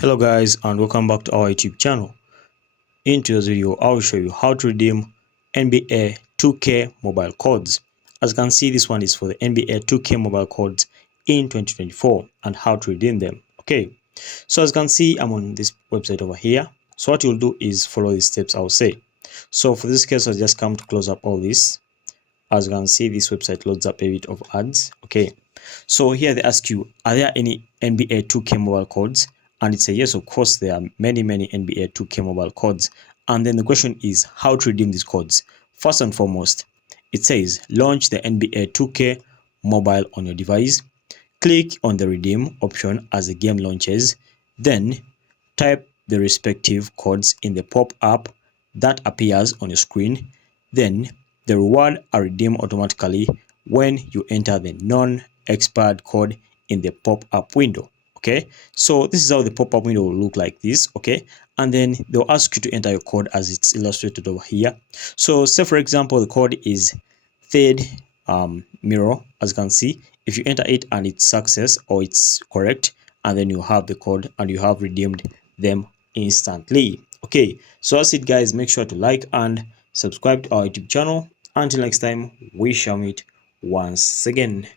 Hello guys, and welcome back to our YouTube channel. In today's video, I will show you how to redeem NBA 2K mobile codes. As you can see, this one is for the NBA 2K mobile codes in 2024 and how to redeem them. Okay, so as you can see, I'm on this website over here. So what you'll do is follow the steps I'll say. So for this case, I'll just come to close up all this. As you can see, this website loads up a bit of ads. Okay, so here they ask you, are there any NBA 2K mobile codes? And it's a yes, of course, there are many NBA 2K mobile codes. And then the question is how to redeem these codes. First and foremost, it says launch the NBA 2K mobile on your device. Click on the redeem option as the game launches. Then type the respective codes in the pop-up that appears on your screen. Then the reward are redeemed automatically when you enter the non-expired code in the pop-up window. Okay, so this is how the pop-up window will look like this. Okay, and then they'll ask you to enter your code as it's illustrated over here. So say for example the code is third mirror. As you can see, if you enter it and it's success or it's correct, and then you have the code and you have redeemed them instantly. Okay, so that's it guys. Make sure to like and subscribe to our YouTube channel. Until next time, we shall meet once again.